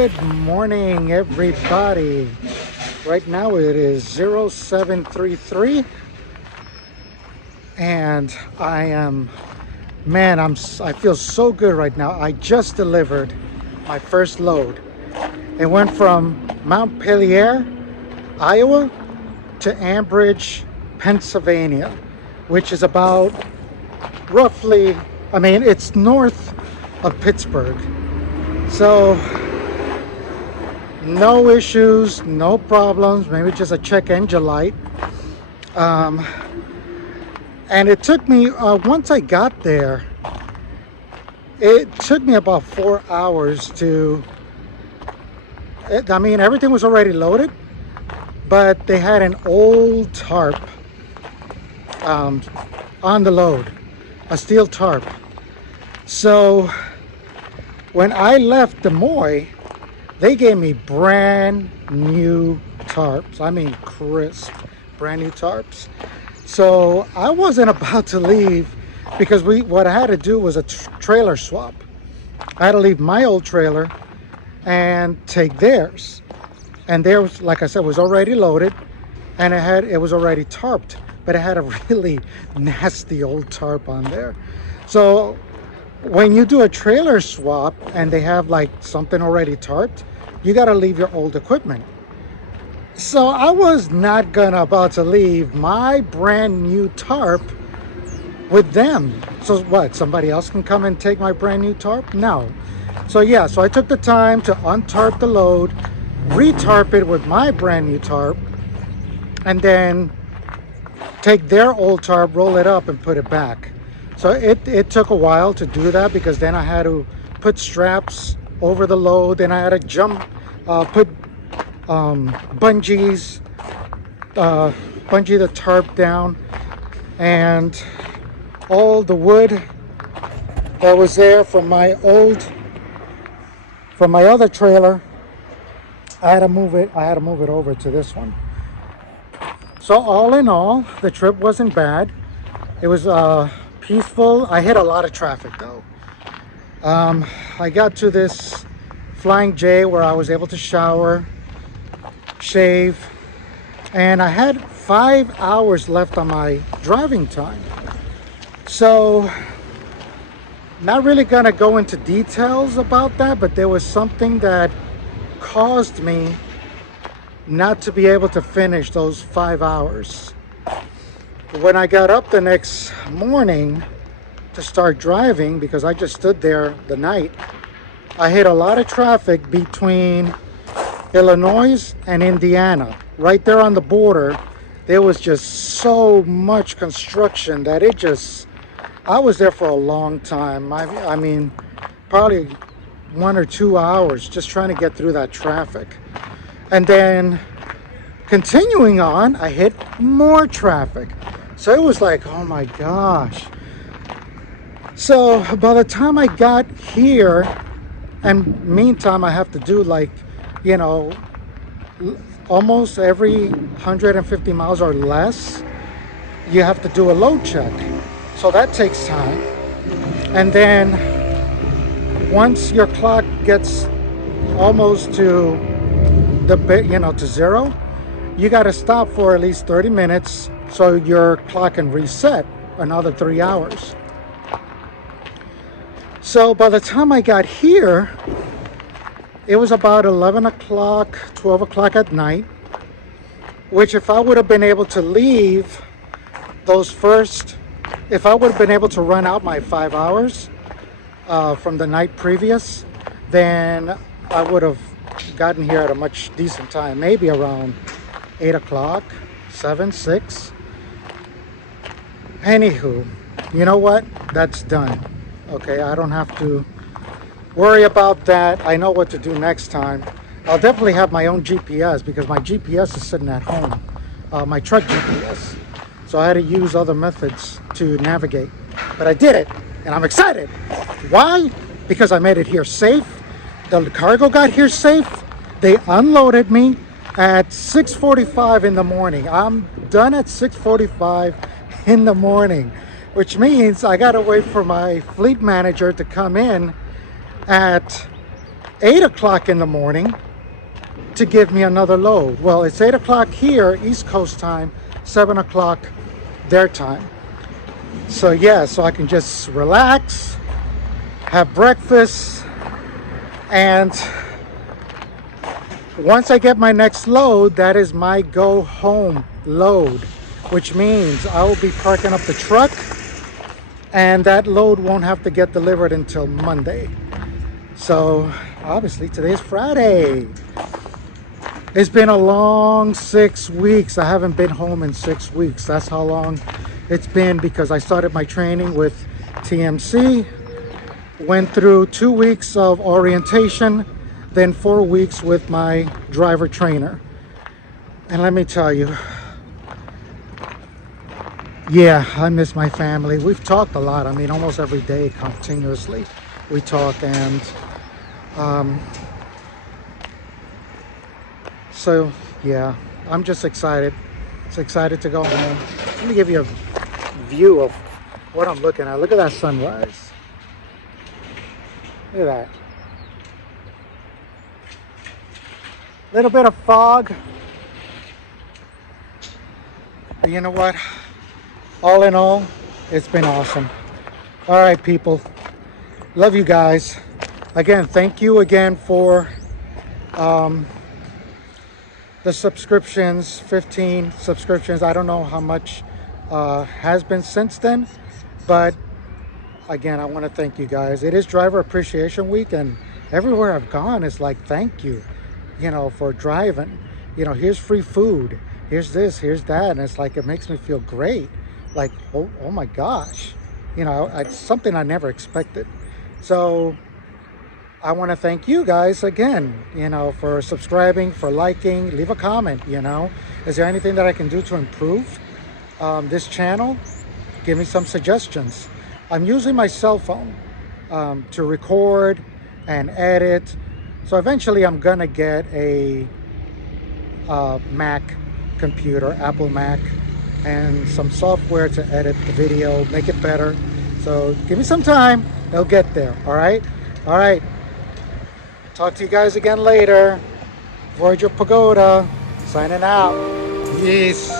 Good morning, everybody. Right now it is 0733 and I feel so good right now. I just delivered my first load. It went from Montpelier, Iowa to Ambridge, Pennsylvania, which is about roughly, it's north of Pittsburgh. So no issues, no problems, maybe just a check engine light. And it took me, once I got there, it took me about 4 hours everything was already loaded, but they had an old tarp on the load, a steel tarp. So when I left Des Moines, they gave me brand new tarps. Crisp, brand new tarps. So I wasn't about to leave because what I had to do was a trailer swap. I had to leave my old trailer and take theirs. And theirs, like I said, was already loaded, and it was already tarped, but it had a really nasty old tarp on there. So when you do a trailer swap and they have like something already tarped, you got to leave your old equipment. So I was not about to leave my brand new tarp with them. So what, somebody else can come and take my brand new tarp? No. So yeah, so I took the time to untarp the load, retarp it with my brand new tarp, and then take their old tarp, roll it up, and put it back. So it took a while to do that because then I had to put straps over the load, then I had to put bungees, bungee the tarp down, and all the wood that was there from my other trailer, I had to move it over to this one. So all in all, the trip wasn't bad. It was peaceful. I hit a lot of traffic though. I got to this Flying J where I was able to shower, shave, and I had 5 hours left on my driving time. So not really gonna go into details about that, but there was something that caused me not to be able to finish those 5 hours. When I got up the next morning to start driving, because I just stood there the night, I hit a lot of traffic between Illinois and Indiana. Right there on the border, there was just so much construction that I was there for a long time. Probably 1 or 2 hours just trying to get through that traffic. And then continuing on, I hit more traffic. So it was like, oh my gosh. So by the time I got here, and meantime I have to do almost every 150 miles or less, you have to do a load check. So that takes time. And then once your clock gets almost to to zero, you got to stop for at least 30 minutes so your clock can reset another 3 hours. So by the time I got here, it was about 11 o'clock, 12 o'clock at night, which if I would have been able to leave if I would have been able to run out my 5 hours from the night previous, then I would have gotten here at a much decent time, maybe around 8 o'clock, 7, 6. Anywho, you know what? That's done. Okay, I don't have to worry about that. I know what to do next time. I'll definitely have my own GPS because my GPS is sitting at home, my truck GPS. So I had to use other methods to navigate. But I did it, and I'm excited. Why? Because I made it here safe. The cargo got here safe. They unloaded me at 6:45 in the morning. I'm done at 6:45 in the morning, which means I gotta wait for my fleet manager to come in at 8 o'clock in the morning to give me another load. Well, it's 8 o'clock here, East Coast time, 7 o'clock their time. So yeah, so I can just relax, have breakfast, and once I get my next load, that is my go home load, which means I will be parking up the truck and that load won't have to get delivered until Monday. So obviously today's Friday. It's been a long 6 weeks. I haven't been home in 6 weeks. That's how long it's been, because I started my training with TMC, went through 2 weeks of orientation, then 4 weeks with my driver trainer. And let me tell you, yeah, I miss my family. We've talked a lot. I mean, almost every day, continuously, we talk. And so, yeah, I'm just excited. It's excited to go home. Let me give you a view of what I'm looking at. Look at that sunrise. Look at that. Little bit of fog. But you know what? All in all, it's been awesome. All right, people. Love you guys. Again, thank you again for the subscriptions, 15 subscriptions. I don't know how much has been since then, but again, I want to thank you guys. It is Driver Appreciation Week, and everywhere I've gone is like, thank you, you know, for driving. You know, here's free food, here's this, here's that, and it's like, it makes me feel great. Like, oh my gosh, you know, it's something I never expected. So I want to thank you guys again, you know, for subscribing, for liking. Leave a comment, you know. Is there anything that I can do to improve this channel? Give me some suggestions. I'm using my cell phone to record and edit. So eventually I'm gonna get a Mac computer, Apple Mac, and some software to edit the video, make it better. So give me some time, it'll get there. All right. Talk to you guys again later. Voyager Pagoda signing out. Peace.